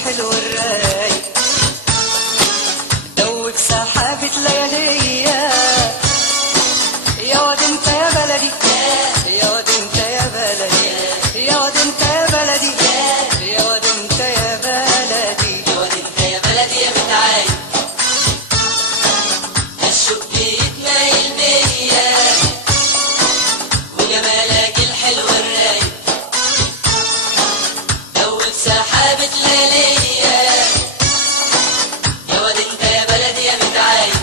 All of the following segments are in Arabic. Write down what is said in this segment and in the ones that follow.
الحلو الرايق دوب سحابة لياليا يا واد انت يا بلدي يا واد انت يا بلدي يا واد انت يا بلدي يا واد انت يا بلدي يا واد انت يا بلدي يا متعايد الشوق بيتمايل بيا وجمالك الحلو الرايق دوب سحابة لياليا يا واد انت يا بلدي يا متعايد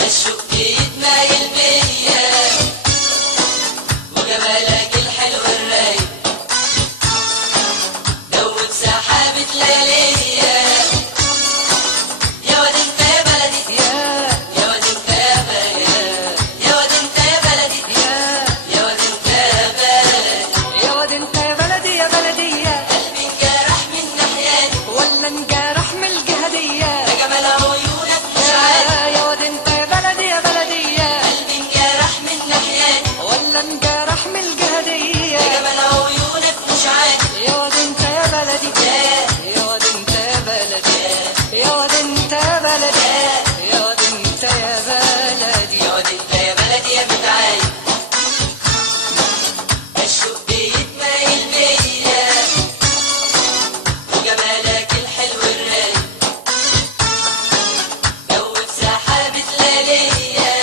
الشوق بيتمايل بيا وجمالك الحلو الرايق دوب سحابة لياليا يا واد انت يا بلدي يا واد انت يا بلدي يا واد انت يا بلدي يا واد انت يا بلدي يا واد انت يا بلدي يا بلدي قلبي انجرح من ناحيتي ولا انجرح من الجهة دي ده جمال عيونك مش عادي يا واد انت يا بلدي يا بلدي قلبي انجرح من ناحيتي ولا انجرح من الجهة دي ده جمال عيونك مش عادي يا واد انت يا بلدي يا واد انت يا بلدي يا واد انت يا بلدي يا واد انت يا بلدي يا واد انت يا بلدي يا متعايد الشوق بيتمايل بيا وجمالك الحلو الرايق دوب سحابة لياليا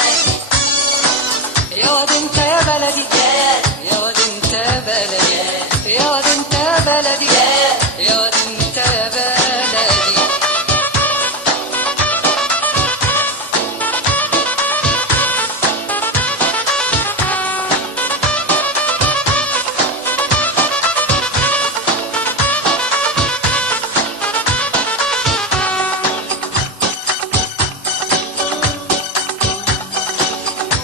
يا واد انت يا بلدي يا واد انت يا بلدي يا واد انت يا بلدي يا واد انت يا بلدي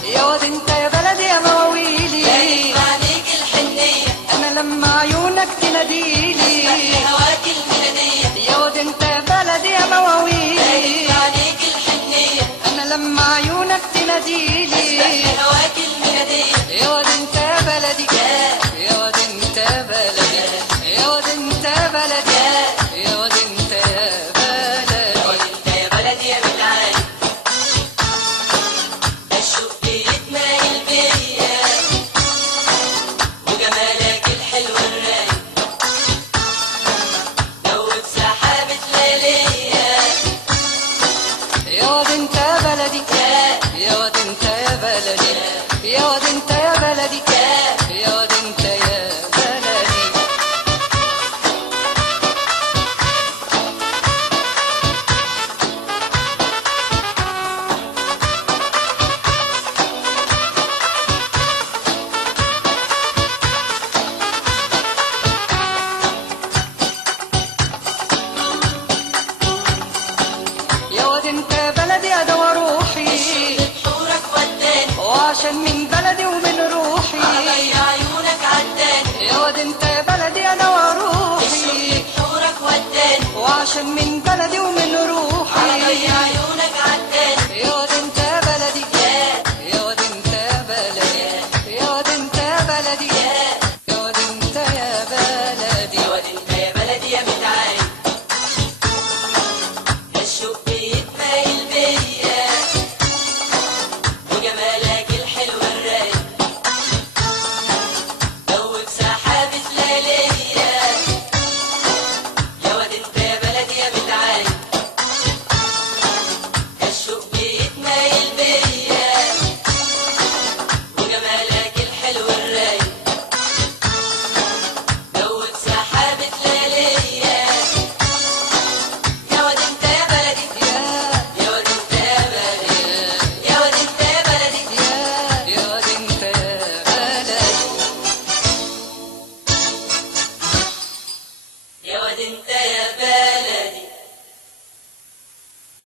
يا واد انت يا بلدي يا مواويلي باين عليك الحنية انا لما عيونك تناديلي هواك الميلادية يا واد انت يا بلدي يا مواويلي باين عليك الحنية انا لما عيونك تناديلي هواك الميلادية يا واد انت يا بلدي يا واد انت يا بلدي يا واد انت يا بلدي يا واد انت يا يا بلدي واد انت يا بلدي يا متعايد الشوق بيتمايل بيا وجمالك الحلو الرايق دوب سحابة لياليا يا واد انت يا بلدي يا واد انت يا بلدي يا واد انت يا بلدي يا واد انت يا بلدي يا واد انت يا بلدي يا دوا روحي بحورك وداني وعشان من بلدي ومن روحي علي عيونك عداني يا واد انت يا بلدي يا دوا روحي بحورك وداني وعشان من